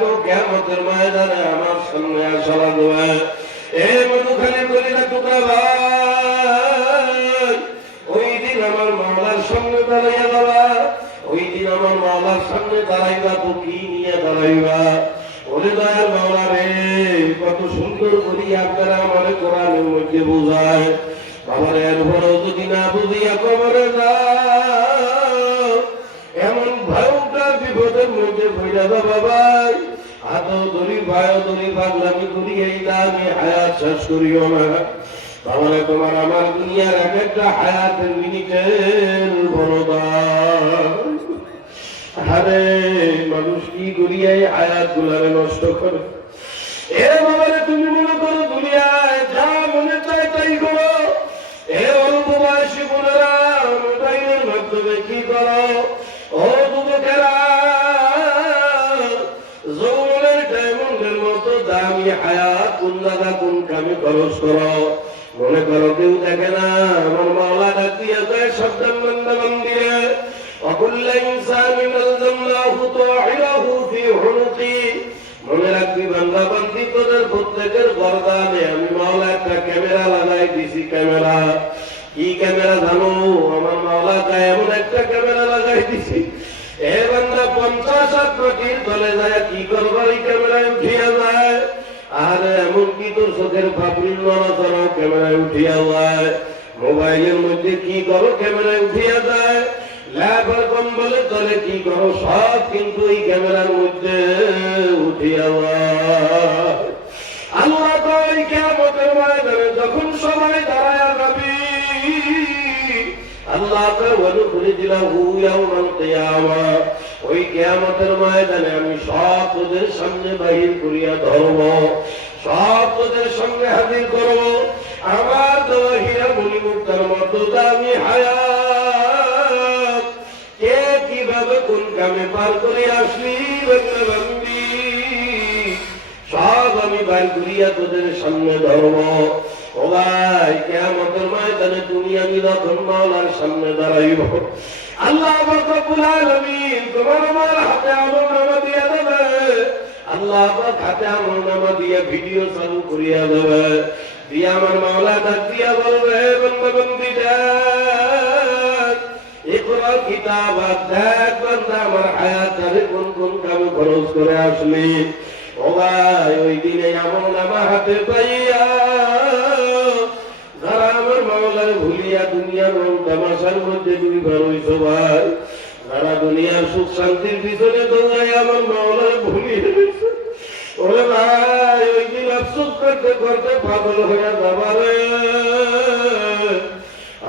থাকো, কিয়ামতের ময়দানে আমার সামনে আসা লাগবে। এ মধুখালী কলিজা টুকরা ভাই, ওই দিন আমার মাওলার সামনে দাঁড়াইয়া বাবা, ওই দিন আমার মাওলার সামনে দাঁড়াইবা তো কি নিয়ে দাঁড়াইবা? ওরে দয়াল মাওলা রে, কত সুন্দর করি আপনারা আমারে কোরআনের মধ্যে বোঝায়। আমার এরপরেও যদি না বুঝিয়া কবরে যাও, এমন ভয়ঙ্কর বিপদের মধ্যে পড়ে যাবা ভাই। হাতও ধরি পায়ও ধরি পাগলামি করি, এই দামি হায়াত শেষ করিও না। তাহলে তোমার আমার দুনিয়ার এক একটা হায়াতের মিনিটের বড় দাম। আরে মানুষ কি করিয়া এই হায়াত গুলারে নষ্ট করে? এ বাবারে তুমি মনে করো দুনিয়ায় যা মনে চায় তাই করো। এ অল্প বয়সী বোনেরা মোবাইলের মাধ্যমে কি করো? ও যুবকেরা, যৌবনের ডায়মন্ডের মতো দামি হায়াত কোন জায়গা কোন কামে খরচ করো। মনে করো কেউ দেখে না, আমার মাওলা ডাক দিয়া যায় শব্দান বান্দাবান্দিরে, অকুল্লা ইনসানিন আলজামনাহু তাইরাহু ফি উনুকি। মনে রাখবি বান্দা বান্দি, তোদের প্রত্যেকের গর্দানে আমি মাওলা একটা ক্যামেরা লাগাই দিছি। ক্যামেরা কি ক্যামেরা জানো? আমার মাওলা গায়ে এমন একটা ক্যামেরা লাগাই দিছি, এ বান্দা 50 আকৃতির তলে যায় কি করবো? এই ক্যামেরায় উঠিয়া যায়। আর এমন কি তোর চোখের পাপড়ির নড়াচড়াও ক্যামেরায় উঠিয়া যায়। মোবাইলের মধ্যে কি করো? ক্যামেরায় উঠিয়া যায়। ল্যাপের কম্বলের তলে কি করো? সব কিন্তু এই ক্যামেরার মধ্যে উঠিয়া যায়। আল্লাহ কয় কিয়ামতের ময়দানে যখন সবাই দাঁড়ায়া যাবি, আল্লাহ কয় ওয়ানুখরিজুহু ইয়াওমাল কিয়ামা, ওই কিয়ামতের ময়দানে আমি সব তোদের সামনে বাহির করিয়া ধরব, সব তোদের সঙ্গে হাজির করব। আমার দেওয়া হীরা মণিমুক্তার মতো দামি হায়াত কে কিভাবে কোন কামে পার করে আসলি বান্দি, সব আমি বাইর করিয়া তোদের সামনে ধরব। ও ভাই, কিয়ামতের ময়দানে তুমি আমি যখন মাওলার সামনে দাঁড়াইব, আল্লাহ রব্বুল আলামিন তোমার আমার হাতে আমলনামা দিয়া দেবে। আল্লাহ আমার হাতে আমলনামা দিয়া ভিডিও চালু করিয়া দেবে। দিয়া আমার মাওলা ডাক দিয়া বলবে, বান্দা বান্দি দেখ, ইকরা কিতাবাক, দেখ বান্দা আমার হায়াতটারে কোন কোন কামে খরচ করে আসলি। ও ভাই, ওই দিনে আমলনামা হাতে পাইয়া যারা আমার মাওলার ভুলিয়া দুনিয়ার রং তামাশার মধ্যে ডুবে রইছো ভাই, যারা দুনিয়ার সুখ শান্তির পিছনে দৌড়ায় আমার মাওলার ভুলিয়ে রইছো, ওরে ভাই ওই দিন আফসোস করতে করতে পাগল হয়ে যাবারে।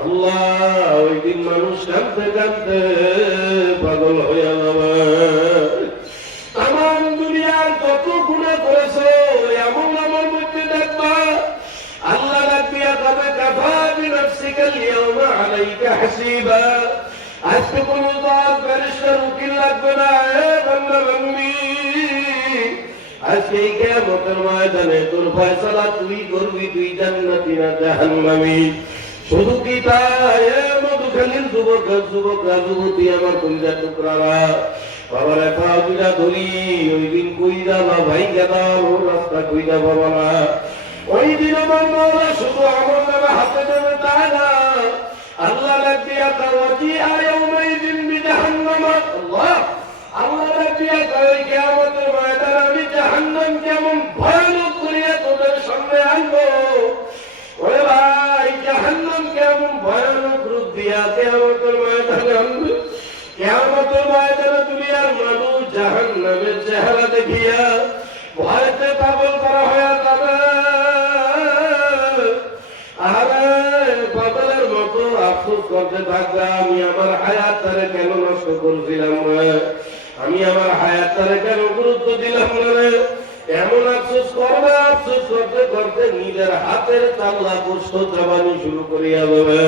আল্লাহ, ওই দিন মানুষ কাঁদতে কাঁদতে পাগল হয়ে যাবে। তামাম দুনিয়ার যত গুনাহ করেছো এমন আমার মধ্যে দেখবা, আল্লাহ রাব্বিয়া তবে কাফা বিনফসিকা আল-ইয়াওমা আলাইকা হাসিবা। আজকে কোন দল ফেরেশতার উকিল লাগবে না। এ বান্দা বান্দি, আজকে এই কিয়ামতের ময়দানে তোর ফয়সালা তুই করবি, তুই জান্নাতি না জাহান্নামী। শুধু কি তাই? এ মধুখালীর যুবকরা যুবতী আমার কলিজার টুকরারা, বাবারে পাও দুইটা ধরি, ওই দিন কই যাবা ভাই গেদাও রাস্তা কই যাবা বাবা। ওই দিন আমার মাওলা শুধু আমলনামা হাতে দেবে তাই না, আল্লাহ রাব্বিয়া তাওয়াজিআ ইয়াউমাইযিন বিজাহান্নাম। আল্লাহ, আল্লাহ রাব্বিয়া কয় কিয়ামতের ময়দানে আমি জাহান্নাম কেমন ভয়ানক করিয়া তোদের সামনে আনবো। ওরে ভাই, জাহান্নাম কেমন ভয়ানক রূপ দিয়া কিয়ামতের ময়দানে আনবে। কিয়ামতের ময়দানে দুনিয়ার মানুষ জাহান্নামের চেহারা দেখিয়া ভয়তে পাগল করা হয়ে যাবে। আরে পাগলের মতো আফসোস করতে থাকবে, আমি আমার হায়াতটারে কেন নষ্ট করছিলাম রে, আমি আমার হায়াতটারে কেন গুরুত্ব দিলাম রে। এমন আফসোস করবে, আফসোস করতে করতে নিজের হাতের চামড়া গোশত চাবানি শুরু করিয়া দেবে।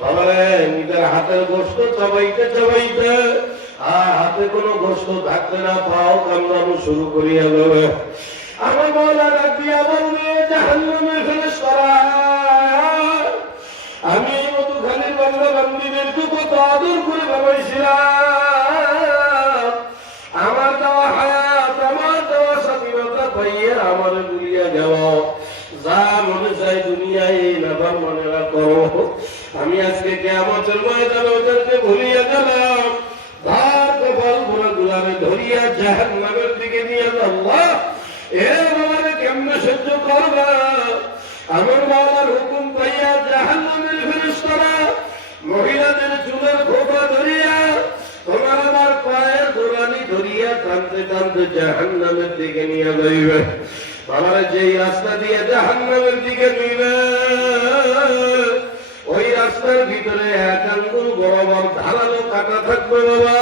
বাবারে, নিজের হাতের গোশত চাবাইতে চাবাইতে আর হাতে কোনো গোশত থাকতে না, পাও কামড়ানো শুরু করিয়া দেবে। আমার মাওলা ডাক দিয়া বলবে, জাহান্নামে ফেরেশতারা, আমি মধুখালীর বান্দা বান্দীদের কত আদর করে বানাইছিলাম, আমার দেওয়া হায়াত, আমার পাইয়া আমার ভুলিয়া গেল, যা মনে চাই দুনিয়ায় এই ব্যাপার মনে রাখো। আমি আজকে কিয়ামতের ময়দানে ওদেরকে ভুলিয়া গেলাম, তার কপাল পুরা গুলামে ধরিয়া জাহান্নামের দিকে নিয়ে আল্লাহ এ বাবারে কেমনে সহ্য করবা? আমার বাবার হুকুম পাইয়া জাহান্নামের ফেরেশতারা মহিলাদের চুলের খোপা ধরিয়া তোমার আমার পায়ের গোড়ালি ধরিয়া টানতে টানতে জাহান্নামের দিকে নিয়ে যাইবে। বাবারা যেই রাস্তা দিয়ে জাহান্নামের দিকে নিবে, ওই রাস্তার ভিতরে এক আঙ্গুল বরাবর ধারালো কাঁটা থাকবে বাবা।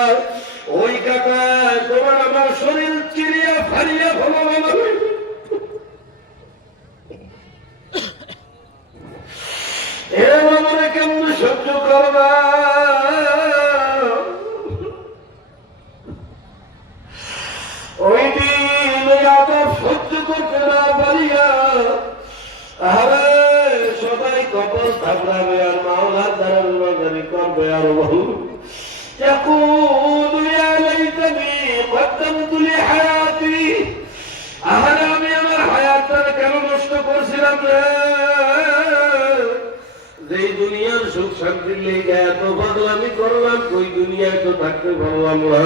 ওই কাঁটায় তোমার আমার শরীর চিরিয়া ফাড়িয়া ফেলো বাবা। এ বাবারে কেমনে সহ্য করবা? ওই দিন আদব সহ্য করতে না পারিয়া আরে সবাই কপাল থাকবে আর মাওলার দ্বারা গুণাগারি করবে আর বহু يقول يا ليتني قدمت لحياتي আরে আমি আমার হায়াতটা কেন নষ্ট করছিলাম রে? যেই দুনিয়ার সুখ শান্তির লেগে এত পাগলামি করলাম, ওই দুনিয়ায় তো থাকতে পারলাম না।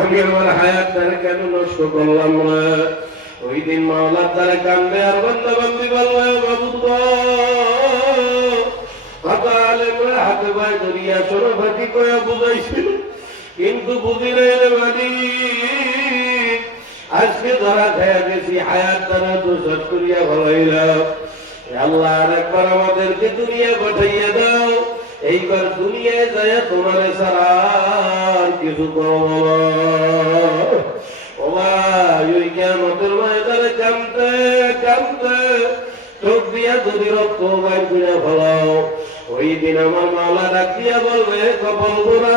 আমি আমার হায়াতটা কেন নষ্ট করলাম না? ওই দিন মাওলার দ্বারা কান্দে আর বান্দা বান্দি বলবে বাবু হাতে পায়ে ধরিয়া ছোট ফাঁকি কয়া বুঝাইছিল, কিন্তু বুঝি রে বাড়ি আজকে ধরা খায়া গেছি, হায়াত দ্বারা তো সৎ করিয়া ভালাইলাম। আল্লাহ আর একবার আমাদেরকে দুনিয়া পাঠাইয়া দাও, এইবার দুনিয়ায় যায় তোমার সারা কিছু করবো। ও ভাই ওই কিয়ামতের ময়দানে কাঁদতে কাঁদতে চোখ দিয়া যদি রক্ত বাইর করে ফেলাও, ওই দিন আমার মাওলা ডাকিয়া বলবে কপাল গোরা,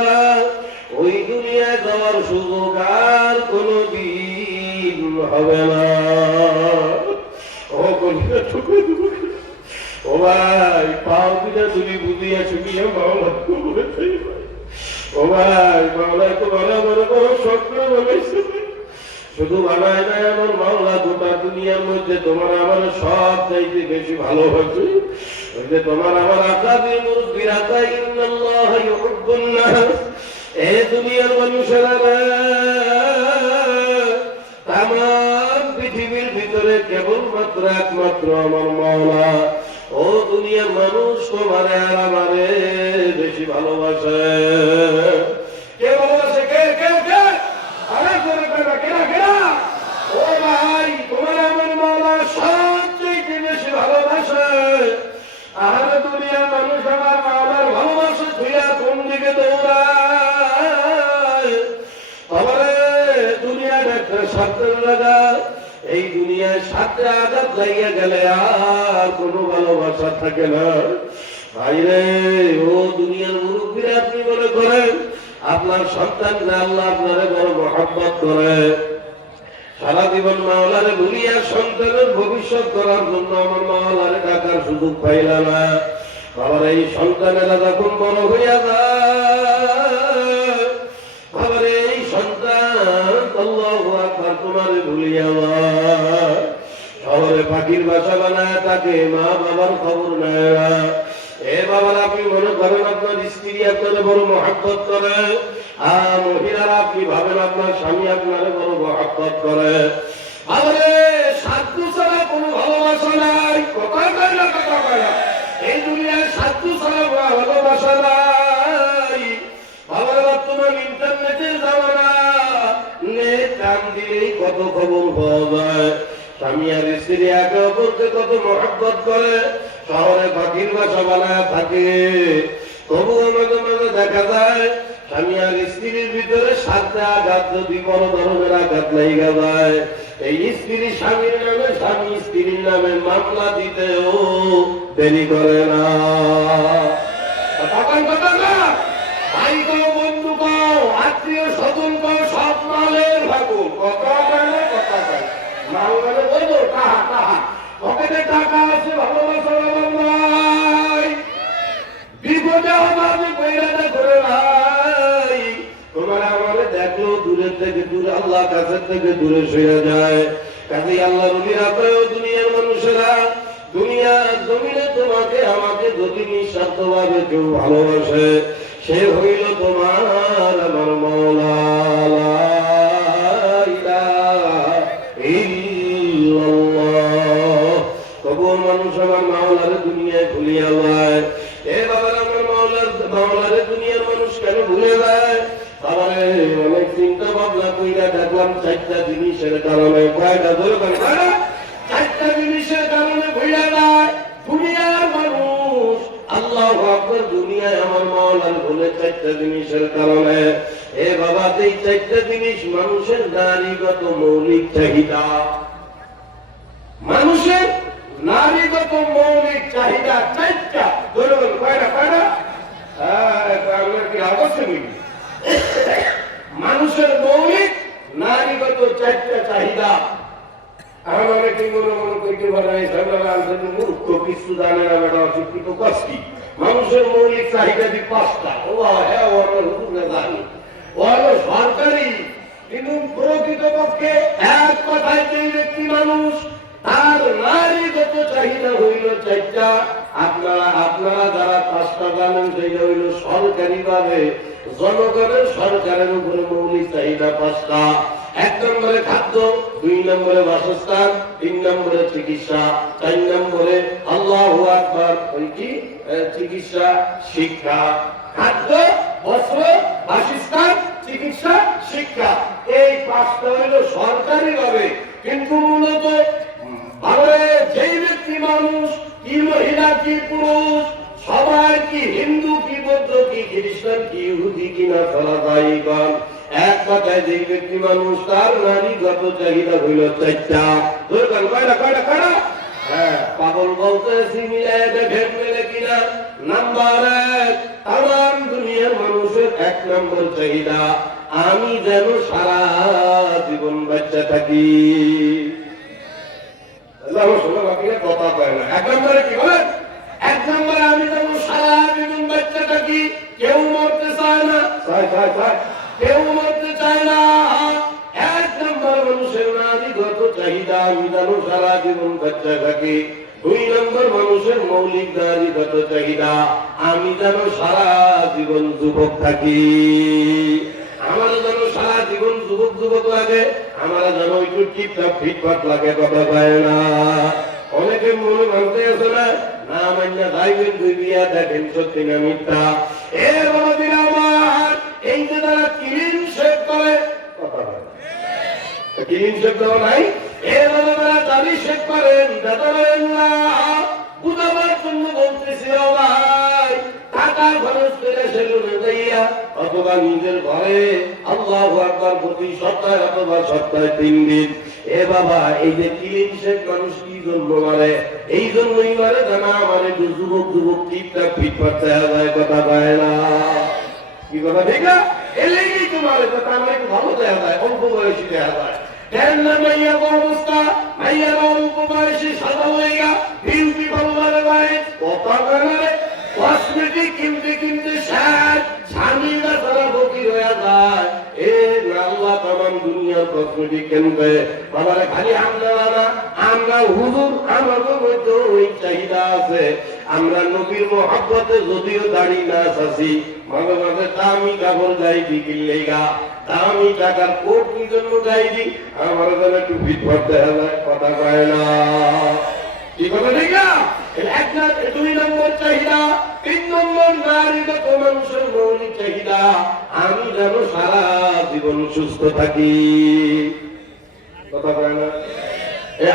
ওই দুনিয়ায় যাওয়ার সুযোগ আর কোনদিন হবে না। ও কলিয়া ঠুকে দেবে। ও ভাই পাও দিলে তুমি বুঝিয়া শুনিয়া মাওলা বলে চাই। ও ভাই মাওলা তো বড় বড় বড় স্বপ্ন বলেছে, শুধু বানায় নাই আমার মাওলা গোটা দুনিয়ার মধ্যে তোমার আমার সব চাইতে বেশি ভালোবাসে। ওই যে তোমার আমার আকাবির মুরব্বির আকা ইন্নাল্লাহ ইউহিব্বুন নাস, এ দুনিয়ার মানুষেরা তামাম পৃথিবীর ভিতরে কেবলমাত্র একমাত্র আমার মাওলা ও দুনিয়ার মানুষ তোমারে আর আমারে বেশি ভালোবাসে। কে ভালোবাসে? কে কে কে? আরে করে কেনা কেনা কেনা? ও ভাই তোমার আমার মাওলা সবচেয়ে বেশি ভালোবাসে। আরে দুনিয়ার মানুষ আমার মাওলার ভালোবাসে তুইয়া কোন দিকে দৌড়ায়? আমারে দুনিয়ার একটা স্বার্থের লাগা, এই দুনিয়ায় সাতটা আঘাত লাগিয়া গেলে আর কোনো ভালোবাসা থাকে না। ভাইরে ও দুনিয়ার মুরব্বীরা আপনি মনে করেন আপনার সন্তানরা আল্লাহ আপনারে বড় মহব্বত করে, সারা জীবন মাওলারে ভুলিয়া সন্তানের ভবিষ্যৎ করার জন্য আমার মাওলারে ডাকার সুযোগ পাইলা না। আবার এই সন্তানেরা যখন বড় হইয়া যায়, আবার এই সন্তান আল্লাহু আকবার তোমারে ভুলিয়া যায়, শহরে পাখির বাসা বানায় তাকে মা বাবার খবর নেয় না। এ বাবার আপনি মনে করেন আপনার স্ত্রী আপনারে বড় মহব্বত করে, আর মহিলারা আপনি ভাবেন আপনার স্বামী আপনারে বড় মহব্বত করে। আরে সাধু ছাড়া কোনো ভালোবাসা নাই। কথা কয় না, কথা কয় না। এই দুনিয়ায় সাধু ছাড়া ভালোবাসা নাই। বাবার বর্তমান ইন্টারনেটের জামানা, নেট কান দিলেই কত খবর পাওয়া যায়। স্বামী আর স্ত্রী একে অপরকে কত মহব্বত করে, শহরে পাখির বাসা বানায় থাকে। তবুও মাঝে মাঝে দেখা যায় স্বামী আর স্ত্রীর ভিতরে সাতটা আঘাত যদি বড় ধরনের আঘাত লেগে যায়, এই স্ত্রী স্বামীর নামে স্বামী স্ত্রীর নামে মামলা দিতেও দেরি করে না। ভাই কও, বন্ধু কও, আত্মীয় স্বজন কও, সব মালের ভাগুন। কথা বলে কথা বলে মাল মানে বলবো টাহা টাহা, পকেটে টাকা আছে, ভালোবাসা নাই, বিপদে হবে বইরাটা করে ভাই। তোমার আমারে দেখলো দূরের থেকে দূরে, আল্লাহ কাছের থেকে দূরে সরে যায়। কাজে আল্লাহ নবীর আপনারও দুনিয়ার মানুষেরা দুনিয়ার জমিনে তোমাকে আমাকে যদি নিঃস্বার্থভাবে কেউ ভালোবাসে সে হইল তোমার আমার মওলা লা ইলাহা ইল্লাল্লাহ। তবুও মানুষ আমার মাওলারে দুনিয়ায় ভুলিয়া যায়। এ বাবার আমার মাওলারে দুনিয়ার মানুষ কেন ভুলে যায়? বাবারে অনেক চিন্তা ভাবনা কইরা দেখলাম চারটা জিনিসের কারণে। কয়টা বলবেন? চারটা জিনিসের কারণে ভুলে যায় দুনিয়ার মানুষ। আল্লাহু আকবার, দুনিয়ায় আমার মাওলার ভুলে চারটা জিনিসের কারণে। এ বাবা, এই চারটা জিনিস মানুষের নারীগত মৌলিক চাহিদা। মানুষের নারীগত মৌলিক চাহিদা চারটা। ধরুন কয়টা? কয়টা? মানুষের মৌলিক নারীগত চারটা চাহিদা। আমাকে কি মনে মনে করতে পারে মূর্খ, কিছু জানে না, বেটা অশিক্ষিত কষ্টি। মানুষের মৌলিক চাহিদা দি পাঁচটা। ও হ্যাঁ, ও জানি ও হলো সরকারি, কিন্তু প্রকৃতপক্ষে এক কথায় যে ব্যক্তি মানুষ তার নারীগত চাহিদা হইল চারটা। আপনারা যারা পাঁচটা জানেন সেটা হইল সরকারি ভাবে জনগণের সরকারের উপরে মৌলিক চাহিদা পাঁচটা। ১ নম্বরে খাদ্য, ২ নম্বরে বাসস্থান, ৩ নম্বরে চিকিৎসা, ৪ নম্বরে আল্লাহু আকবার ওই কি চিকিৎসা শিক্ষা। খাদ্য, বস্ত্র, বাসস্থান, চিকিৎসা, শিক্ষা, এই পাঁচটা হইল সরকারি ভাবে। কিন্তু মূলত ভাবে যেই ব্যক্তি মানুষ, কি মহিলা কি পুরুষ, সবাই কি হিন্দু কি বৌদ্ধ কি খ্রিস্টান কি ইহুদি কি না ফলাদায়ীগণ, এক কথায় যেই ব্যক্তি মানুষ তার নারীগত চাহিদা হইল চারটা। ধরবেন কয়টা? কয়টা? কয়টা? হ্যাঁ, পাগল বলতেছি, মিলাই দেখেন মেলে কিনা। নাম্বার ১, তাম দুনিয়ার মানুষের ১ নম্বর চাহিদা, আমি যেন সারা জীবন বাচ্চা থাকি। কথা পায় না। ১ নম্বরে কি বলেন? ১ নম্বরে আমি যেন সারা জীবন বাচ্চা থাকি। কেউ মরতে চায় না, কেউ মরতে চায় না। ১ নম্বর মানুষের নারীগত চাহিদা, আমি যেন সারা জীবন বাচ্চা থাকি। ২ নম্বর মানুষের মৌলিক নারীগত চাহিদা, আমি যেন সারা জীবন যুবক থাকি। আমার যেন সারা জীবন যুবক যুবক লাগে, আমার যেন একটু টিপটপ ফিটফাট লাগে। কথা পায় না। অনেকে মনে মানতে আছে না, না মান্না যাইবেন দুই বিয়া দেখেন সত্যি না মিথ্যা। এর বড়দিন আমার এই যে তারা ক্লিন শেভ করে, কথা বলে ক্লিন শেভ দেওয়া নাই, এর তারা দাড়ি শেভ করেন, দাদাবেন না বুঝাবার জন্য বলতেছি। ভাই, টাকা খরচ করে সেলুনে যাইয়া অথবা নিজের ঘরে আল্লাহু আকবার প্রতি সপ্তাহে অথবা সপ্তাহে ৩ দিন। এ বাবা, এই যে ক্লিন শেভ মানুষ কি জন্য মারে? এই জন্যই মারে জানা আমার একটু যুবক যুবক টিপটাপ ফিটফাট দেখা যায়। কথা পায় না। কি কথা ঠিক না? এলেই তোমার কথা আমার একটু ভালো দেখা যায়, অল্প বয়সী দেখা যায়। দেন না মাইয়া অবস্থা, মাইয়ার অল্প বয়সী সাদা হয়ে গা বিউটি পার্লার ভাই। কথা বলে কসমেটিক কিনতে কিনতে স্বামীরা তারা ফকির হয়ে যায়। এ আল্লাহ তামাম দুনিয়ার কসমেটিক কিনবে। বাবারে খালি আমরা না, আমরা হুজুর আমাদের মধ্যে ওই চাহিদা আছে। আমরা নবীর মহব্বতে যদিও দাড়ি না চাচ্ছি, মাঝে মাঝে দামি কাপড় গাই দি কিনলেই গা, দামি টাকার কোট কি জন্য গাই দি, আমার যেন একটু ফিটফাট দেখা যায়। কথা কয় না। কি কথা ঠিক না? ২ নম্বর চাহিদা। ৩ নম্বর নারীগত মানুষের মৌলিক চাহিদা, আমি যেন সারা জীবন সুস্থ থাকি। কথা কয় না?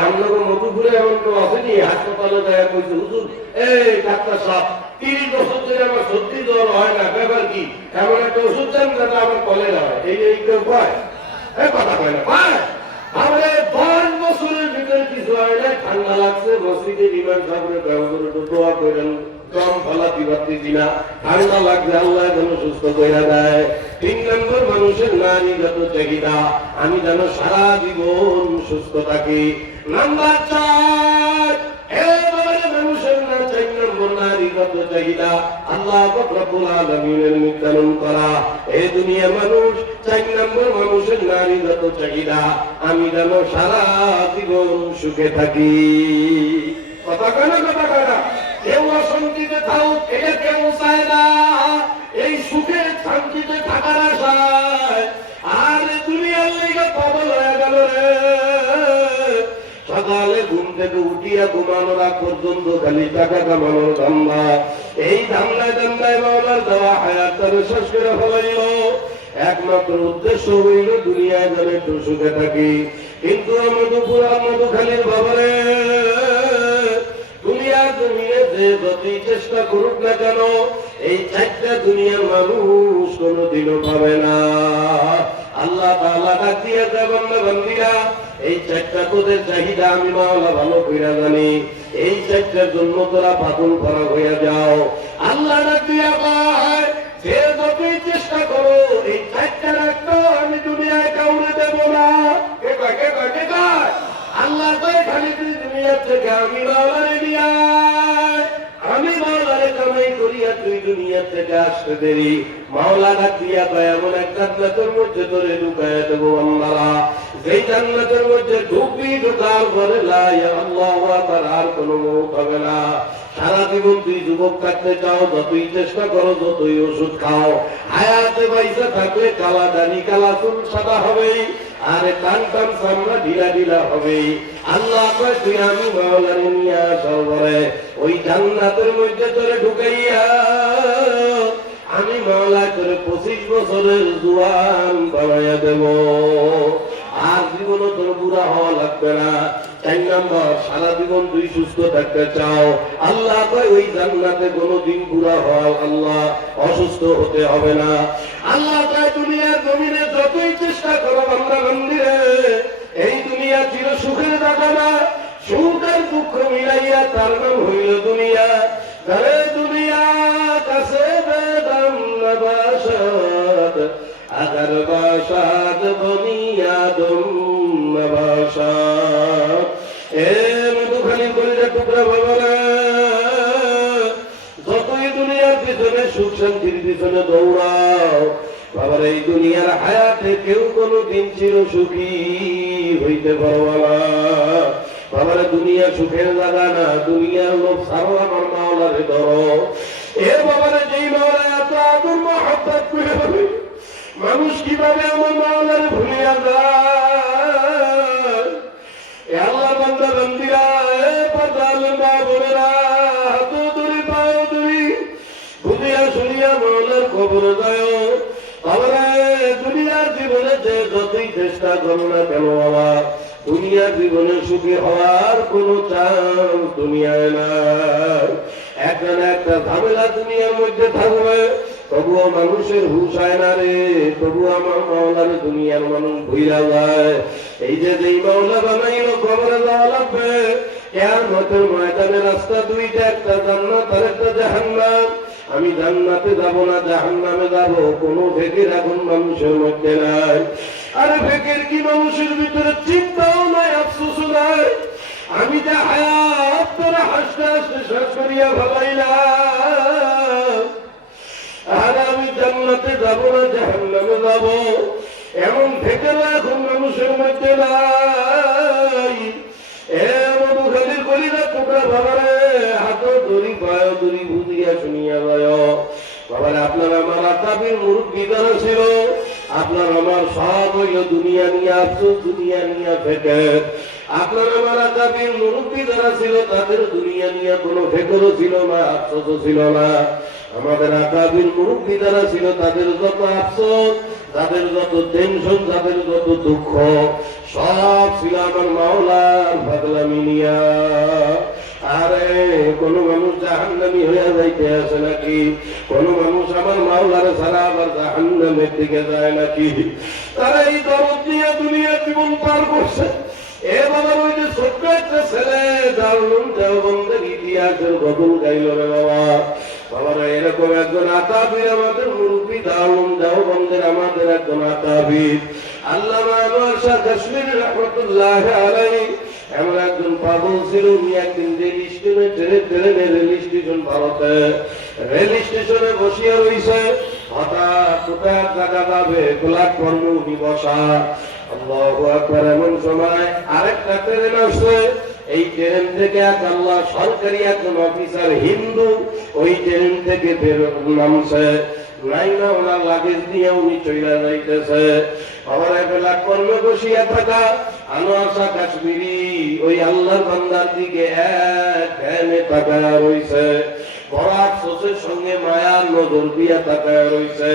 আমরা মধুপুরে এমন কেউ আসেনি হাসপাতালে দেখা করছে, হুজুর এই ডাক্তার সাহেব ৩০ বছর ধরে আমার সত্যি জ্বর হয় না, ব্যাপার কি? এমন একটা ওষুধ দেন যাতে আমার কলেরা হয়। এই কেউ পায়? কথা কয় না। পায়? আমাদের 10 বছরের ভিতরে কিছু হয় না, ঠান্ডা লাগছে, মসজিদে ইমাম সাহেবের ব্যবহার দোয়া করেন, কম ফলাতে পারতেছি না, ঠান্ডা লাগছে, আল্লাহ যেন সুস্থ করে দেয়। ৩ নম্বর মানুষের নারীগত চাহিদা, আমি যেন সারা জীবন সুস্থ থাকি। নাম্বার ৪, মানুষের ৪ নম্বর নারীগত চাহিদা, আল্লাহ রব্বুল আলামিনের নির্ধারণ করা। এই দুনিয়া মানুষ 4 নম্বর মানুষের নারীগত চাহিদা, আমি যেন সারা জীবন সুখে থাকি। কথা কেনা কথা কেনা, কেউ অশান্তিতে থাকুক এটা কেউ চায় না, এই সুখে শান্তিতে থাকার আশায়। আর দুনিয়ার লেগে পাগল হয়ে গেল রে। সকালে ঘুম থেকে উঠিয়া ঘুমানোর আগ পর্যন্ত খালি টাকা কামানোর ধান্দা, এই ধান্দায় ধান্দায় মাওলার দেওয়া হায়াতটারে শেষ করে ফেলাইল। একমাত্র উদ্দেশ্য হইল দুনিয়ায় যেন একটু সুখে থাকি। কিন্তু মধুখালীর বাবারে, দুনিয়ার জমিনে যে যতই চেষ্টা করুক না কেন, এই 4টা দুনিয়ার মানুষ কোনদিনও পাবে না। আল্লাহ তাআলা ডাক দিয়ে বান্দা বান্দীরা, এই 4টা তোদের চাহিদা আমি মাওলা ভালো কইরা জানি, এই 4টার জন্য তোরা পাগল করা হইয়া যাও। আল্লাহ ডাক দিয়া কয়, যে যতই চেষ্টা করো এই 4টার একটা আমি দুনিয়ায় কাউরে দেব না। কে কয় কে কয় কে কয়? আল্লাহ কয় খালি তুই দুনিয়া থেকে আমি মাওলারে নিয়া, আমি মাওলারে কামাই করিয়া তুই দুনিয়া থেকে আসতে দেরি। মাওলা ডাক দিয়া কয়, এমন এক জান্নাতের মধ্যে তোরে ঢুকাইয়া দেবো বান্দারা, যেই জান্নাতের মধ্যে ঢুকবি, ঢুকার পরে লা ইলাহা ইল্লাল্লাহু আকবার, আর কোনো মওত হবে না। সারা জীবন তুই যুবক থাকতে চাও, যতই চেষ্টা করো, যতই ওষুধ খাও, হায়াতে পয়সা থাকলে কালা দাড়ি কালা চুল সাদা হবেই, আর কান টান চামড়া ঢিলা ঢিলা হবেই। আল্লাহ কয়, তুই আমি মাওলারে নিয়ে আসার পরে ওই জান্নাতের মধ্যে তোরে ঢুকাইয়া আমি মাওলা তোরে 25 বছরের জোয়ান বানাইয়া দেব, আর জীবনও তোর বুড়া হওয়া লাগবে না। 4 নম্বর, সারা জীবন তুই সুস্থ থাকতে চাও, আল্লাহ কয় ওই জান্নাতে কোনোদিন বুড়া হওয়া আল্লাহ অসুস্থ হতে হবে না। আল্লাহ কয়, দুনিয়ার জমিনে যতই চেষ্টা করো বান্দা বান্দীরে, এই দুনিয়া চির সুখের জায়গা না, সুখ আর দুঃখ মিলাইয়া তার নাম হইল দুনিয়া। আরে দুনিয়া কাছে বেদম নবাসাদ, আগার বাসাদ বনিয়াদম নবাসাদ। এ মধুখালী কলিজার টুকরা বাবারা, যতই দুনিয়ার পিছনে সুখ শান্তির পিছনে দৌড়াও বাবার, এই দুনিয়ার হায়াতে কেউ কোনদিন চির সুখী হইতে পারবা না। বাবার দুনিয়া সুখের জায়গা না, দুনিয়ার লোক ছাড়ো আমার মাওলারে ধরো। এ বাবারে, যেই মাওলা এত আদর মহব্বত করে মানুষ কিভাবে আমার মাওলারে ভুলিয়া যায়। আল্লাহ বান্দা বান্দীরা, এ পর্দার মা বোনেরা, হাত ধরে পাও ধরি বুঝিয়া শুনিয়া মাওলার খবর যায়। বাবারে, দুনিয়ার জীবনে যে যতই চেষ্টা করো না কেন বাবা, দুনিয়ার জীবনে সুখী হওয়ার কোন চান্স দুনিয়ায় নাই। একটা না একটা ঝামেলা দুনিয়ার মধ্যে থাকবে, তবুও মানুষের হুঁশ হয় না রে, তবুও আমার মাওলার দুনিয়ার মানুষ ভুইলা যায়। এই যে যেই মাওলা বানাইল কবরে যাওয়া লাগবে, কিয়ামতের ময়দানে রাস্তা দুইটা, একটা জান্নাত আর একটা জাহান্নাম। আমি জান্নাতে যাব না জাহান্নামে যাব, কোনো ফেকের এখন মানুষের মধ্যে নাই। আরে ফেকের কি মানুষের ভিতরে চিন্তাও নাই, আফসোসও নাই। আমি যে হায়াত তোরা হাসতে হাসতে শেষ করিয়া ভাবাইলাম, আর আমি জান্নাতে যাব না জাহান্নামে যাব, এমন ফেকের এখন মানুষের মধ্যে নাই। এ মধুখালীর কলিজার টুকরা বাবারে, হাত ধরি পায় ধরি বুঝিয়া শুনিয়া যায়। বাবারে, আপনার আমার আকাবির মুরব্বী যারা ছিল, আপনার আমার সব হইল দুনিয়া নিয়ে আফসোস, দুনিয়া নিয়ে ফেকের। আপনার আমার আকাবির মুরব্বী যারা ছিল, তাদের দুনিয়া নিয়ে কোনো ফেকেরও ছিল না, আফসোসও ছিল না। আমাদের আকাবির মুরব্বী যারা ছিল, তাদের যত আফসোস, তাদের যত টেনশন, তাদের যত দুঃখ, সব ছিল আমার মাওলার পাগলামি নিয়া। আরে কোন মানুষ জাহান্নামী হইয়া যাইতে আসে নাকি? কোন মানুষ আমার মাওলার ছাড়া আবার জাহান্নামের দিকে যায় নাকি? তারা এই দরদ নিয়ে দুনিয়ার জীবন পার করছে। এ বাবার ওই যে ছোট্ট একটা ছেলে দারুণ দেওবন্দের ইতিহাসের গজল গাইল রে বাবা। বাবারা, এরকম একজন আকাবির আমাদের মুরব্বী, দারুণ দেওবন্দের আমাদের একজন আকাবির আল্লামা আনোয়ার শাহ কাশ্মীরি রহমতুল্লাহ আলাইহি, এমন একজন পাগল ছিল। উনি একদিন রেল স্টেশনে ট্রেনের রেল স্টেশন, ভারতে রেল স্টেশনে বসিয়া রয়েছে। হঠাৎ কোথায় জায়গা যাবে প্ল্যাটফর্ম উনি বসা। আল্লাহু আকবার। এমন সময় আরেকটা ট্রেন আসছে, এই ট্রেন থেকে এক আল্লাহ সরকারি একজন অফিসার হিন্দু ওই ট্রেন থেকে বের নামছে, নাইনা ওনার লাগেজ দিয়ে উনি চলে যাইতেছে। আবার প্ল্যাটফর্মে বসিয়া থাকা আনোয়ার শাহ কাশ্মীরি ওই আল্লাহর বান্দার দিকে এক ধ্যানে তাকায়া রইছে, বড় আফসোসের সঙ্গে মায়ার নজর দিয়া তাকায়া রইছে।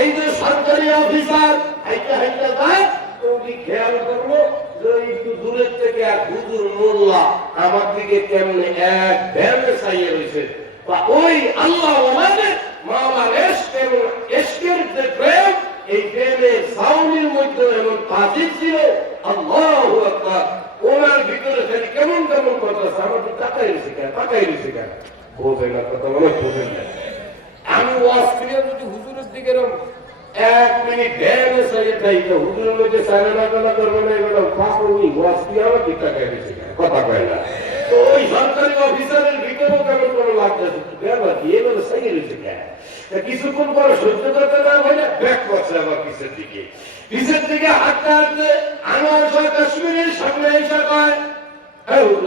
এই যে সরকারি অফিসার হাইটা হাইটা যায়, উনি খেয়াল করবো যে একটু দূরের থেকে এক হুজুর মোল্লা আমার দিকে কেমনে এক ধ্যানে চাইয়ে রইছে। বা ওই আল্লাহ মাওলার এশক এবং এশকের যে প্রেম, এই প্রেমের সাউনির মধ্যে এমন তাজিদ ছিল। আল্লাহু আকবার। ওনার ভিতরে খালি কেমন কেমন কথা, আমার তাকাই রয়েছে কেন, তাকাই রয়েছে কেন, বোঝে না কথা, অনেক বোঝেন না। আমি ওয়াজ করিয়া যদি হুজুরের দিকে এক মিনিট ধ্যানে চাইয়ে চাইতো, হুজুরের মধ্যে সায়না কানা করবে না, এগুলো পাপড় উনি ওয়াজ করিয়া আমার ঠিক তাকাই রয়েছে কেন, কথা কয় না। তো ওই সরকারি অফিসারের ভিতরেও কেমন কেমন লাগতেছে, এগুলো চাইয়ে রয়েছে কেন। কিছুক্ষণ পরে সহ্য করতে না হইলে ব্যাক করছে আবার পিছের দিকে, পিছের দিকে হাঁটতে হাঁটতে আনোয়ার শাহ কাশ্মীরের সামনে এসে কয়,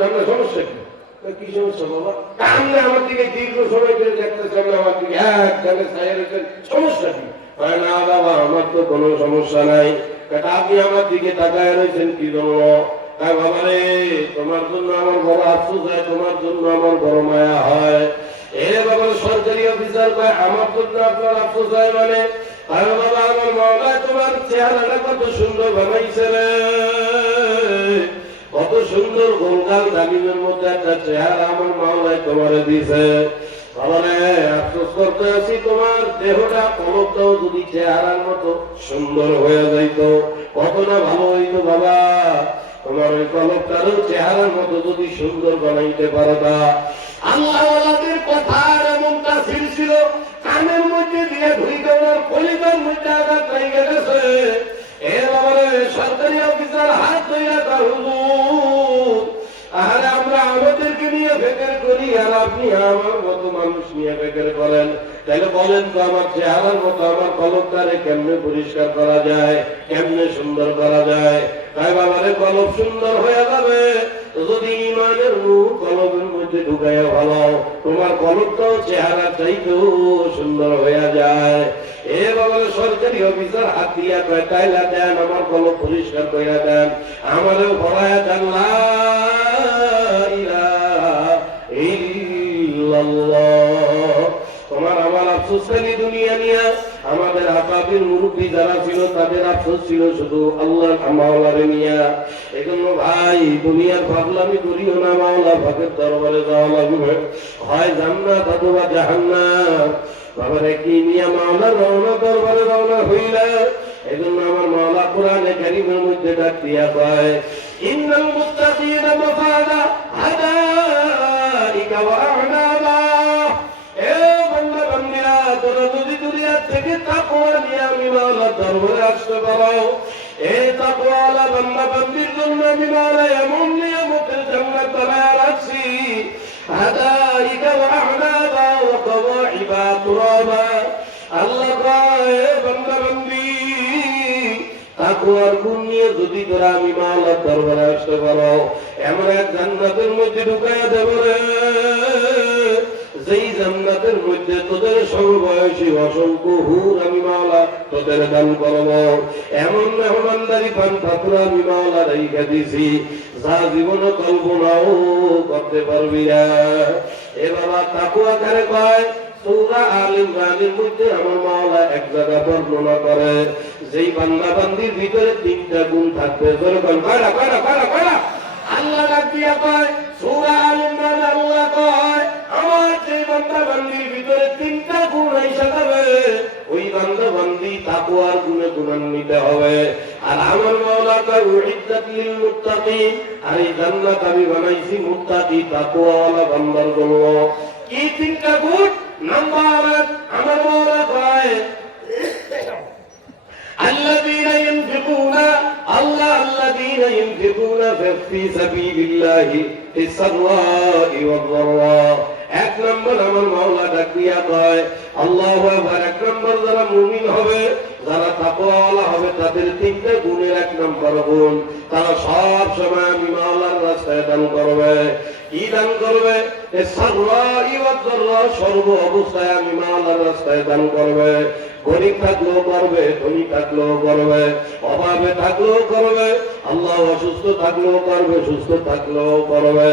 আপনার সমস্যা কি? কি সমস্যা বাবা? আপনি আমার দিকে দীর্ঘ সময় ধরে দেখতেছেন, আমার দিকে এক জায়গায় ছায়া রেখেছেন, সমস্যা কি? না বাবা, আমার তো কোনো সমস্যা নাই। আপনি আমার দিকে তাকায় রয়েছেন কি জন্য? বাবা রে, তোমার জন্য আমার বড় আফসোস হয়, তোমার জন্য আমার বড় মায়া হয়। এ বাবা, সরকারি অফিসার ভাই, আমার জন্য আপনার আফসোস হয় মানে? আরে বাবা, আমার মাওলা তোমার চেহারাটা কত সুন্দর বানাইছে রে, কত সুন্দর গোলগাল দামিনের মধ্যে একটা চেহারা আমার মাওলায় তোমারে দিছে। বাবা রে, আফসোস করতে আছি, তোমার দেহটা পলকটাও যদি চেহারার মতো সুন্দর হয়ে যাইতো কত না ভালো হইতো বাবা। তোমার ওই পলকটারও চেহারার মতো যদি সুন্দর বানাইতে পারতা। আল্লাহওয়ালাদের কথার এমন তাসির ছিল, কানের মধ্যে দিয়ে ঢুকে ওনার কলিজার মধ্যে আঘাত লেগে গেছে। এ বাবা রে, সরকারি অফিসার হাত ধইয়া তা হুজুর, আরে আমরা আমাদেরকে নিয়ে ফেকের করি আর আপনি আমার মতো মানুষ নিয়ে ফেকের করেন, তাহলে বলেন তো আমার চেহারার মতো আমার কলবটারে কেমনে পরিষ্কার করা যায়, কেমনে সুন্দর করা যায়? তাই বাবারে, কলব সুন্দর হয়ে যাবে যদি ইমানের নূর কলবের মধ্যে ঢুকাইয়া ভালো, তোমার কলবটাও চেহারা চাইতেও সুন্দর হয়ে যায়। এ বাবারে, সরকারি অফিসার হাত দিয়া কয়, টাইলা দেন, আমার কলব পরিষ্কার কইরা দেন, আমারও ভরায়া দেন। লা ইলাহা ইল্লাল্লাহ। তোমার আমার আফসোস খালি দুনিয়া নিয়া, আমাদের আকাবির মুরব্বী যারা ছিল তাদের আফসোস ছিল শুধু আল্লাহ মাওলারে নিয়া। এজন্য ভাই, দুনিয়ার পাগলামি করিও না, মাওলা পাকের দরবারে যাওয়া লাগবে, হয় জান্নাত অথবা জাহান্নাম। বাবারে, কি নিয়া মাওলার রওনা দরবারে রওনা হইলা। এজন্য আমার মাওলা কোরআনে কারীমের মধ্যে ডাক দিয়া কয়, ইন্নাল মুত্তাকিনা মাফাদা হাদাইকা ওয়া আ'নাবা। এ বান্দা বান্দিরা, তোরা যদি দুনিয়া থেকে তাকওয়া নিয়ে আমি মাওলার দরবারে আসতে পারো, এই তাকওয়াওয়ালা বান্দা বান্দির জন্য আমি মাওলা এমন নিয়ামতের জান্নাত বানায়া রাখছি, হাদাইকা ওয়া আ'নাবা ওয়া কাওয়াইবা তুরাবা। আল্লাহ কয়, বান্দা বান্দি, তাকওয়ার গুণ নিয়ে যদি তোরা আমি মাওলার দরবারে আসতে পারো, এমন এক জান্নাতের মধ্যে ঢুকাইয়া দেব রে, যেই জান্নাতের মধ্যে তোদের সমবয়সী অসংখ্য হুর আমি মাওলা তোদের দান করব। এমন মেহমানদারি পান ঠাকুর আমি মাওলা রেখে দিছি, যা জীবনে কল্পনাও করতে পারবি না। এ বাবা, তাকওয়া কারে কয়? সূরা আল ইমরানের মধ্যে আমার মাওলা এক জায়গা বর্ণনা করে, যেই বান্দা বান্দির ভিতরে তিনটা গুণ থাকবে। যেরকম কয়লা কয়লা কয়লা কয়লা আল্লাহ ডাক দিয়া কয়, সূরা আল ইমরান আল্লাহ কয়, আমার যে বান্দা বান্দির ভিতরে তিনটা গুণ আইসা যাবে, ওই বান্দা বান্দি তাকওয়ার গুণে গুণান্বিত হবে। আর আমার মাওলা কয়, উইদ্দাত লিল মুত্তাকিন, আর এই জান্নাত আমি বানাইছি মুত্তাকি তাকওয়াওয়ালা বান্দার জন্য। কি তিনটা গুণ? নাম্বার 1, আমার মাওলা কয়, الذين ينفقون الذين ينفقون في سبيل الله في السراء والضراء। এক নম্বর আমার মাওলা ডাক দিয়া কয় আল্লাহু আকবার। এক নম্বর যারা মুমিন হবে, যারা তাকওয়াওয়ালা হবে, তাদের তিনটা গুণের এক নম্বর গুণ, তারা সব সময় আমি মাওলার রাস্তায় দান করবে। কি দান করবে? সর্ব অবস্থায় আমি মাওলার রাস্তায় দান করবে। গরিব থাকলেও করবে, ধনী থাকলেও করবে, অভাবে থাকলেও করবে, আল্লাহ অসুস্থ থাকলেও করবে, সুস্থ থাকলেও করবে।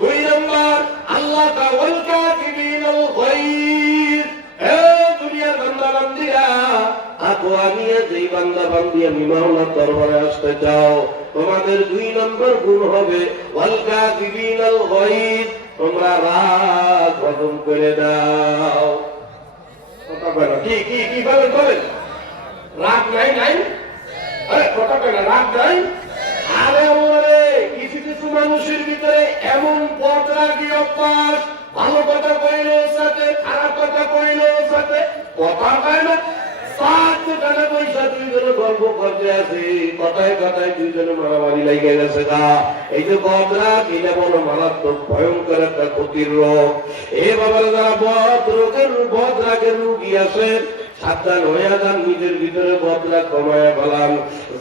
দুই নম্বর আল্লাহ দুনিয়ার বান্দা বান্দিরা, তাকওয়া নিয়ে যেই বান্দা বান্দি আমি মাওলার দরবারে আসতে চাও, তোমাদের দুই নম্বর গুণ হবে ওয়াল কাযিবিনাল গায়ব, তোমরা রাগ হজম করে দাও। কি কি কি বলেন বলেন? রাগ নাই নাই? আরে কথা কেন রাগ নাই? আরে ওরে কিছু কিছু মানুষের ভিতরে এমন বদরাগী অভ্যাস, ভালো কথা কইলেও সাথে, খারাপ কথা কইলেও সাথে, কথা কয় না, সাথে টাকা পয়সা দুইজনে গল্প করতে আছে, কথায় কথায় দুইজনে মারামারি লেগে গেছে। এই যে বদরাগ, এটা বড় মারাত্মক ভয়ঙ্কর একটা ক্ষতির রোগ। এ বাবার যারা বদরাগের রোগী আছেন, সাবধান হয়ে যান, নিজের ভিতরে বদরাগ কমায় ফেলান।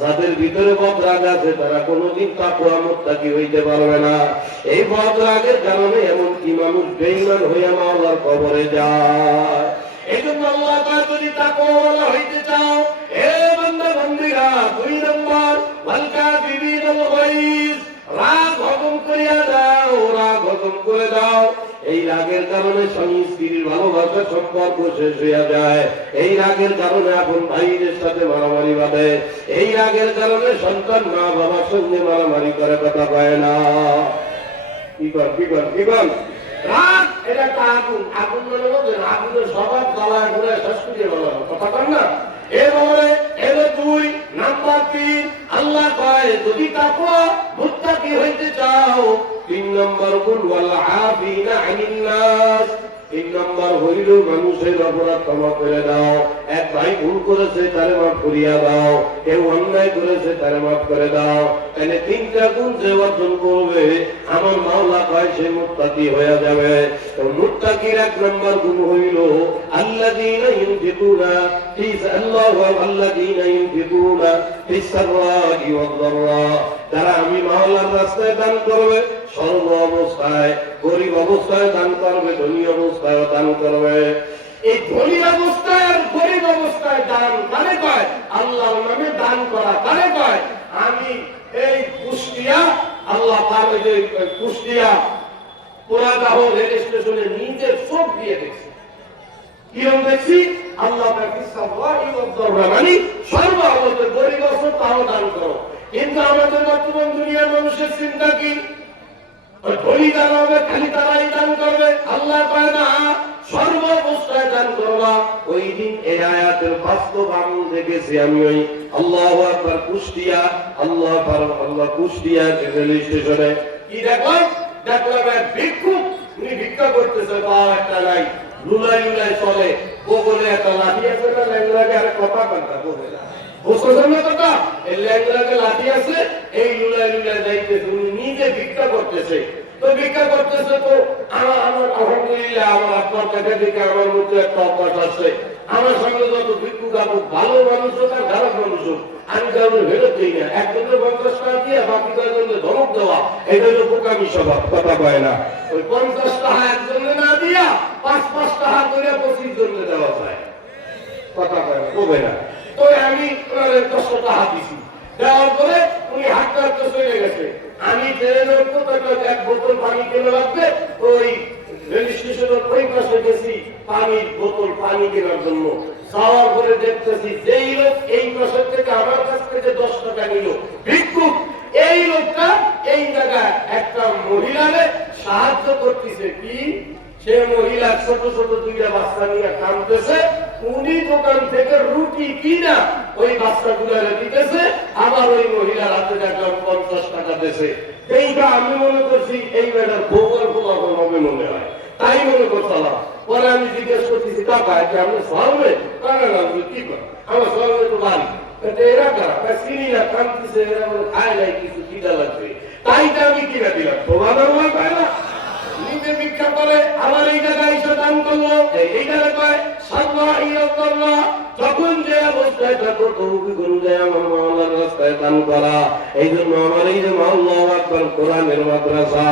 যাদের ভিতরে বদরাগ আছে তারা কোনোদিন তাকওয়া মুত্তাকি হইতে পারবে না। এই বদরাগের কারণে এমনকি মানুষ বেঈমান হয়ে মাওলার কবরে যায়। এই জন্য আল্লাহ তাআলা যদি তাকওয়াওয়ালা হইতে চাও, হে বান্দা বান্দীরা, দুই নম্বর ওয়াল কাযিবিনাল গায়জ, রাগ হজম করিয়া দাও, রাগ হজম করে দাও। এই রাগের কারণে স্বামী স্ত্রীর ভালোবাসা সম্পর্ক শেষ হইয়া যায়। এই রাগের কারণে আপন ভাইদের সাথে মারামারি বাঁধে। এই রাগের কারণে সন্তান মা বাবার সঙ্গে মারামারি করে, কথা কয় না। কি কর কি কর কি কর? রাগ এটা একটা আগুন, আগুন মানে বলছেন আগুনের স্বভাব জ্বালায় ঘুরে সংস্কৃতি বলানো, কথা কন না। এবারে এলো দুই নাম্বার তিন, আল্লাহ কয় যদি তাকওয়া মুত্তাকি হইতে চাও, তিন নম্বর গুণ ওয়াল আফিনা আনিন নাস। তিন নম্বর হইল মানুষের অপরাধ ক্ষমা করে দাও। এক ভাই ভুল করেছে তারে মাফ করিয়া দাও, কেউ অন্যায় করেছে তারে মাফ করে দাও। তাহলে তিনটা গুণ যে অর্জন করবে, আমার মাওলা কয় সে মুত্তাকি হয়ে যাবে। তো মুত্তাকির এক নম্বর গুণ হইল আল্লাযীনা ইউনফিকুনা ফি আল্লাযীনা ইউনফিকুনা ফিস সাররা'i ওয়াদ দাররা, যারা আমি মাওলার রাস্তায় দান করবে, সর্ব অবস্থায়, গরিব অবস্থায় দান করবে, ধনী অবস্থায় দান করবে। এই ধনী অবস্থায় আর গরিব অবস্থায় দান কারে কয়? আল্লাহর নামে দান করা কারে কয়? আমি এই কুষ্টিয়া, আল্লাহ পাক যে কুষ্টিয়া পুরাদাহ রেল স্টেশনে নিজের চোখ দিয়ে দেখছি। কিরম দেখছি? আল্লাহ মানে সর্ব অবস্থায় গরিব অবস্থা তাও দান করো। কিন্তু আমাদের বর্তমান দুনিয়ার মানুষের চিন্তা কি? ধনী দান হবে, খালি তারাই দান করবে। আল্লাহ কয় না, সর্ব অবস্থায় দান করবা। ওই দিন এই আয়াতের বাস্তব আমল দেখেছি আমি। ওই আল্লাহু আকবার কুষ্টিয়া, আল্লাহ কুষ্টিয়া রেল স্টেশনে কি দেখলাম? দেখলাম এক ভিক্ষুক, উনি ভিক্ষা করতেছে, পাও একটা নাই, লুলাই লুলাই চলে, বগলে একটা লাঠি আছে না, ল্যাংড়াকে আর কথা কান্তা বলে না, বুঝতেছেন না কথা? এই ল্যাংড়াকে লাঠি আছে, এই লুলাই লুলাই যাইতেছে, উনি নিজে ভিক্ষা করতেছে। তো ভিক্ষা করতেছে, তো আমার আলহামদুলিল্লাহ আমার আপনার কাছে থেকে আমার মধ্যে একটা অভ্যাস আছে, আমার সঙ্গে যত ভিক্ষুক আপু ভালো মানুষ হোক আর খারাপ মানুষ হোক, আমি কারণে ফেরত দিই না। একজনের 50 টাকা দিয়ে বাকি কয়েকজনের ধমক দেওয়া, এটা হলো বোকামি স্বভাব, কথা কয় না। ওই 50 টাকা একজনে না দিয়া 5-5 টাকা করে 25 জনকে দেওয়া যায়, কথা কয় না, কবে না। তো আমি 10 টাকা দিছি, দেওয়ার পরে উনি হাঁটতে হাঁটতে চলে গেছে। আমি ট্রেনের এক বোতল পানি কেনা লাগবে, ওই রেল স্টেশনের ওই পাশে গেছি পানির বোতল পানি কেনার জন্য। যাওয়ার পরে দেখতেছি যেই লোক এই পাশের থেকে আমার কাছ থেকে 10 টাকা নিল ভিক্ষুক, এই লোকটা এই জায়গায় একটা মহিলারে সাহায্য করতেছে। কি? সে মহিলা ছোট ছোট দুইটা বাচ্চা নিয়ে কাঁদতেছে, উনি দোকান থেকে রুটি কিনা ওই বাচ্চাগুলারে দিতেছে, আবার ওই মহিলার হাতে দেখলাম 50 টাকা দিতেছে। এইটা আমি মনে করছি এই বেটার ভোগল ফলাফল হবে মনে হয়, তাই মনে করতাম। পরে আমি জিজ্ঞেস করতেছি, কাকা এটা আপনি সরবে? কাকা না, কি কর আমার সরবে তো বাড়ি, এরা কারা চিনি না, কাঁদতেছে, এরা খায় নাই, কিছু খিদা লাগবে, তাইটা আমি কিনা দিলাম। তোমাদের পায় না, নিজে ভিক্ষা করে, আবার এই করলো এইটারে কয় সাল্লাহ ইল্লাল্লাহ। যখন যে অবস্থায় থাকো তৌফিক অনুযায়ী আমার মাওলার রাস্তায় দান করা। এই জন্য আমার এই যে আল্লাহু আকবার কোরআনের মাদ্রাসা,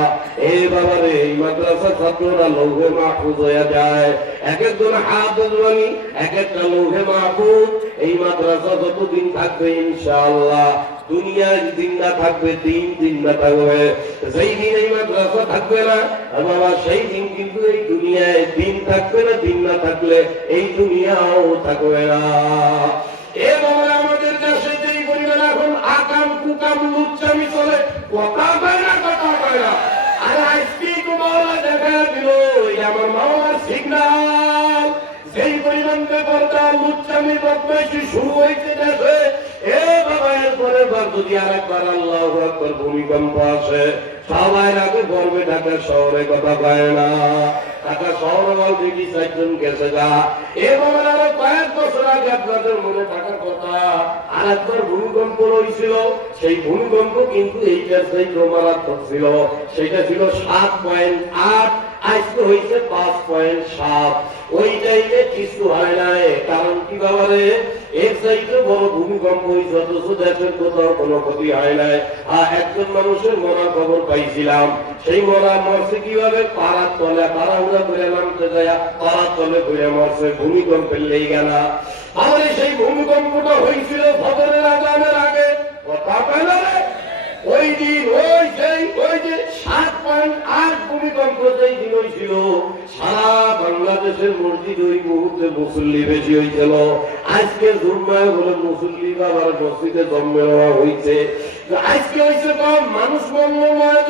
এই বাবারে এই মাদ্রাসা ছাত্ররা লৌহে মাহফুজ হয়ে যায়। এক একজন হাফেজ বানি, এক একটা লৌহে মাহফুজ। এই মাদ্রাসা যতদিন থাকবে ইনশাআল্লাহ দুনিয়ায় জিন্দা থাকবে, দিন জিন্দা থাকবে। যেই দিন এই মাদ্রাসা থাকবে না বাবা, সেই দিন কিন্তু এই দুনিয়ায় দিন থাকবে না। দিন না থাকলে এই দুনিয়াও থাকবে না। এবং আমাদের কাছে যেই পরিমাণ এখন আকাম কুকাম লুচ্চামি চলে, কথা কয় না, কথা কয় না। আর আজকেই তো মাওলা দেখা দিল আমার মাওলার সিগন্যাল। যেই পরিমাণ ব্যাপারটা লুচ্চামি বদমাইশি শুরু হয়েছে দেশে, এ বাবা এরপরে যদি আরেকবার আল্লাহু আকবার ভূমিকম্প আসে, সবাই আগে গর্বে ঢাকা শহরে কথা পায় না। ঢাকা শহর অলরেডি 4 জন গেছে গা। এবং আরো কয়েক বছর আগে আপনাদের মনে থাকার কথা, আর একবার ভূমিকম্প হয়েছিল। সেই ভূমিকম্প কিন্তু এইটার সেই মারাত্মক ছিল। সেটা ছিল 7.8, আজকে হয়েছে 5.7। ওই টাইমে কিছু হয় নাই। কারণ কি বাবারে, এর চাইতে বড় ভূমিকম্প হয়েছে, অথচ দেশের কোথাও কোনো ক্ষতি হয় নাই। একজন মানুষের মরার খবর পাইছিলাম। সেই মরছে কিভাবে, পাড়ার তলে তাড়াহুড়া করে নামতে যায়, পাড়ার তলে ঘুরে মরছে ভূমিকম্পের লেগে না। তাহলে সেই ভূমিকম্পটা হয়েছিল ফজরের আজানের আগে। কথা পায় না রে, ওই দিন ওই যে 7.8 ভূমিকম্প যেই দিন হয়েছিল, সারা বাংলাদেশের মসজিদ ওই মুহূর্তে মুসল্লি বেশি হয়েছিল। আজকে জুম্মায় বলে মুসল্লি আবার মসজিদে জন্মে নেওয়া হয়েছে। আজকে হয়েছে কম, মানুষ মঙ্গলময়।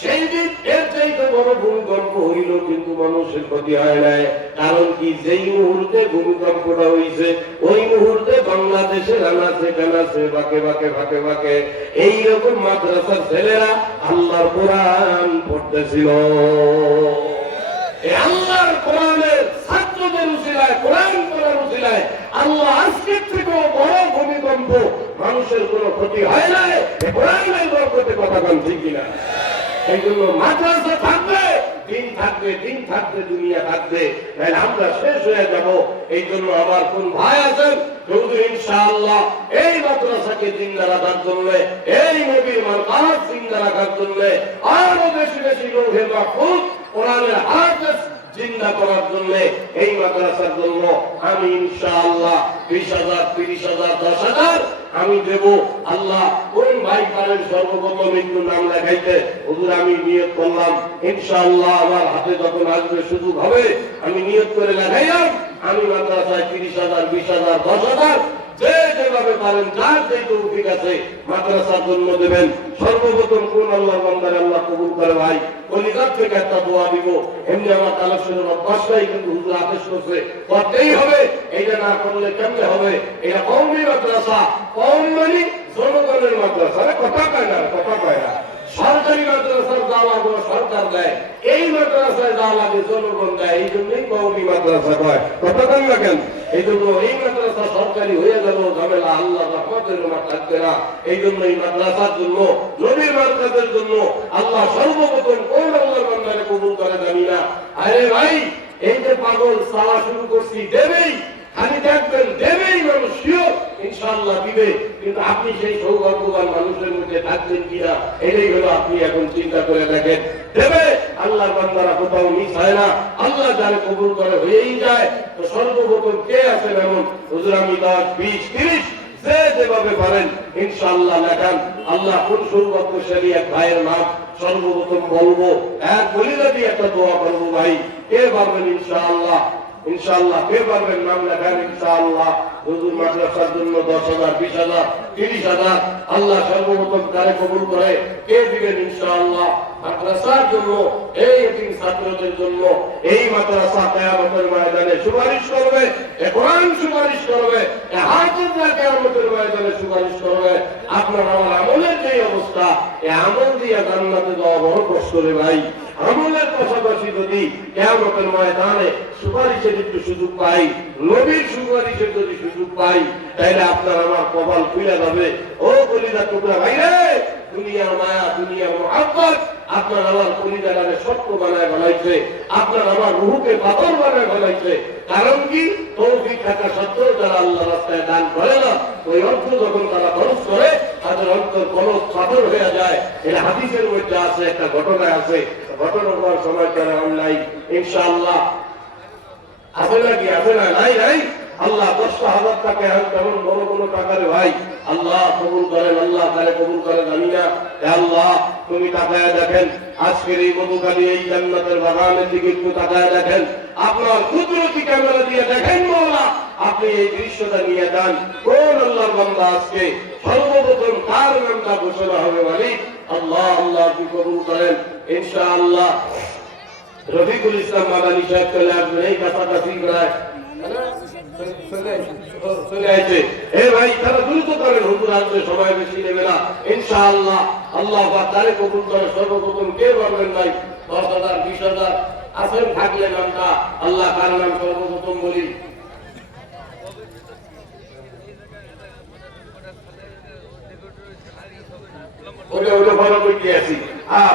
সেই দিন এর চাইতে বড় ভূমিকম্প হইল, কিন্তু মানুষের ক্ষতি হয় নাই। কারণ কি, যেই মুহূর্তে ভূমিকম্পটা হয়েছে ওই মুহূর্তে বাংলাদেশের আনাচে কানাচে বাঁকে বাঁকে বাঁকে বাঁকে এইরকম মাদ্রাসার ছেলেরা আল্লাহর কোরআন পড়তেছিল। আল্লাহর কোরআনের ছাত্রদের উসিলায়, কোরআন পড়ার উসিলায় আল্লাহ আজকের থেকেও বড় ভূমিকম্প, মানুষের কোনো ক্ষতি হয় না। কোরআনের বরকতে কথা বল, ঠিক কিনা? এই জন্য মাদ্রাসা থাকবে, দিন থাকবে, দিন থাকবে, দুনিয়া থাকবে, তাহলে আমরা শেষ হয়ে যাব। এই জন্য আবার কোন ভাই আছেন যদি ইনশাআল্লাহ এই মাদ্রাসাকে জিন্দা রাখার জন্য, এই নবীর মারকাত জিন্দা রাখার জন্য আরো বেশি বেশি লৌহে মাহফুজ কোরআনের হাদিস জিন্দা করার জন্য, এই মাদ্রাসার জন্য আমি ইনশাআল্লাহ 20,000, 30,000, 10,000 আমি দেব। আল্লাহ কোন ভাই পারেন সর্বপ্রথম একটু নাম লেখাইতে, হুজুর আমি নিয়ত করলাম ইনশাআল্লাহ আমার হাতে যখন আসবে সুযোগ হবে আমি নিয়ত করে লেখাইলাম, আমি মাদ্রাসায় 30,000, 20,000, 10,000 যে যেভাবে পারেন, যার যে তৌফিক আছে মাদ্রাসার জন্য দেবেন। সর্বপ্রথম কোন আল্লাহর বান্দারে আল্লাহ কবুল করে ভাই, কলিজার থেকে একটা দোয়া দিব। এমনি আমার কালেকশনের অভ্যাসটাই কিন্তু হুজুর আদেশ করছে, করতেই হবে। এইটা না করলে কেমনে হবে? এটা কওমি মাদ্রাসা, কওম মানে জনগণের মাদ্রাসা। কথা কয় না, কথা কয় না। সরকারি মাদ্রাসার যা লাগবে সরকার দেয়, এই মাদ্রাসায় যা লাগে জনগণ দেয়। এই জন্যই কওমি মাদ্রাসা কয়। কথা কন না কেন? এই জন্য এই মাদ্রাসা সরকারি হয়ে গেল ঝামেলা, আল্লাহ রহমতের রহমত থাকবে না। এই জন্য এই মাদ্রাসার জন্য, নবীর মাদ্রাসার জন্য আল্লাহ সর্বপ্রথম কোন আল্লাহর বান্দারে কবুল করে জানি না। আরে ভাই, এই যে পাগল চাওয়া শুরু করছি, দেবেই, খালি দেখবেন দেবেই, মানুষ শিওর ইনশাআল্লাহ দিবে। কিন্তু আপনি সেই সৌভাগ্যবান মানুষের মধ্যে থাকবেন কিনা, এটাই হলো আপনি এখন চিন্তা করে দেখেন। দেবে, আল্লাহর বান্দারা কোথাও মিস হয় না। আল্লাহ যারা কবুল করে হয়েই যায়। তো সর্বপ্রথম কে আছেন এমন? হুজুর আমি 10, 20, 30 যে যেভাবে পারেন ইনশাআল্লাহ লেখান। আল্লাহ কোন সৌভাগ্যশালী এক ভাইয়ের নাম সর্বপ্রথম বলবো, এক বলিলে দিয়ে একটা দোয়া করবো। ভাই কে পারবেন? ইনশাআল্লাহ, ইনশাআল্লাহ কে পারবেন? নাম লেখান ইনশাআল্লাহ। হুজুর মাদ্রাসার জন্য 10,000, 20,000, 30,000 আল্লাহ সর্বপ্রথম কারে কবুল করে কে দিবেন? ইনশাআল্লাহ মাদ্রাসার জন্য, এই এতিম ছাত্রদের জন্য এই মাদ্রাসা কিয়ামতের ময়দানে সুপারিশ করবে, কোরআন সুপারিশ করবে, হাফেজরা কিয়ামতের ময়দানে সুপারিশ করবে। আপনার আমার আমলের যে অবস্থা, এই আমল দিয়ে জান্নাতে যাওয়া বড় কষ্ট রে ভাই। আমলের পাশাপাশি যদি কিয়ামতের ময়দানে সুপারিশের একটু সুযোগ পাই, নবীর সুপারিশের যদি সুযোগ পাই, তাইলে আপনার আমার কপাল খুলে যাবে। ও কলিজার টুকরা ভাই রে, দুনিয়ার মায়া, দুনিয়ার মোহাব্বত আপনার আমার পরিবারের সত্য বানায় বানাইছে, আপনার আমার রুহুকে পাথর বানায় বানাইছে। কারণ কি? তৌফিক থাকা সত্ত্বেও যারা আল্লাহ রাস্তায় দান করে না, ওই অর্থ যখন তারা খরচ করে তাদের অন্তর কলস পাথর হয়ে যায়। এটা হাদিসের মধ্যে আছে, একটা ঘটনা আছে, ঘটনা হওয়ার সময় তারা অনলাইন ইনশাআল্লাহ আছে নাকি? আছে না? নাই নাই। আল্লাহ 10,000 টাকা তেমন বড় কোনো টাকার ভাই আল্লাহ কবুল করেন, আল্লাহ তারে কবুল করেন। আমি না আল্লাহ তুমি তাকায় দেখেন আজকের এই মধুকালী এই জান্নাতের বাগানের দিকে একটু তাকায় দেখেন, আপনার কুদরতি ক্যামেরা দিয়ে দেখেন মওলা, আপনি এই দৃশ্যটা নিয়ে যান। কোন আল্লাহর বান্দা আজকে সর্বপ্রথম কার নামটা ঘোষণা হবে মালিক? আল্লাহ আল্লাহ কি কবুল করেন ইনশাআল্লাহ। রফিকুল ইসলাম মাদানী সাহেব চলে আসবেন এই কাছাকাছি প্রায় চলে আসবে। ভাই তারা দ্রুত করেন, হুজুর আসবে, সময় বেশি নেবে না ইনশাআল্লাহ। আল্লাহ পাক তারে কবুল করে। সর্বপ্রথম কে বলবেন ভাই? 10,000 20,000 আসেন থাকলে নামটা আল্লাহ কার নাম সর্বপ্রথম বলি? ওটা ভালো করতে আছি।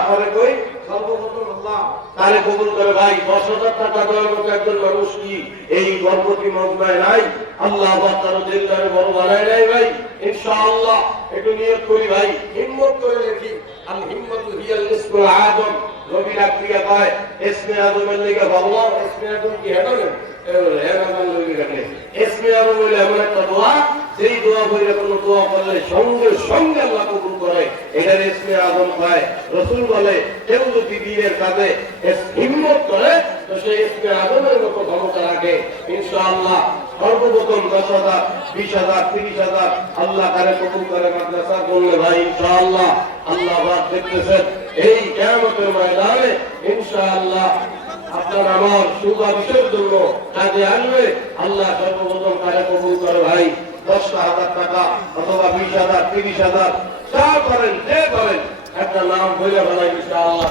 পরে কই সর্বপ্রথম আল্লাহ তারে কবুল করে। ভাই 10,000 টাকা দেওয়ার মতো একজন মানুষ কি এই গর্ভবতী মজমায় নাই? আল্লাহ তার দিলদারে বড় বানায় নাই ভাই ইনশাআল্লাহ। একটু নিয়ত করি ভাই, হিম্মত করে রেখি। আল হিম্মতু হিয়াল ইসমুল আযম। নবী রাখিয়া পায় ইসমে আযমের লিগে ভাবলাম ইসমে আযম কি হেডালে ইসমে আযম হইলে এমন একটা দোয়া, যেই দোয়া বইলে কোনো দোয়া করলে সঙ্গে সঙ্গে আল্লাহ কবুল করে। এখানে ইসমে আযম পায়। রাসূল বলে কেউ যদি দিনের কাজে হিম্মত করে তো সে ইসমে আযমের মতো ক্ষমতা রাখে ইনশাআল্লাহ। সর্বপ্রথম 10,000 20,000 30,000 আল্লাহ কারে কবুল করে মাদ্রাসা করলে ভাই ইনশাআল্লাহ আল্লাহ পাক দেখতেছেন এই কিয়ামতের ময়দানে ইনশাআল্লাহ আপনার আমার সুপারিশের জন্য কাজে আসবে। আল্লাহ সর্বপ্রথম কারে কবুল করে ভাই 10,000 টাকা অথবা 20,000 30,000 যা করেন যে করেন একটা নাম বলে ফেলাই ইনশাআল্লাহ।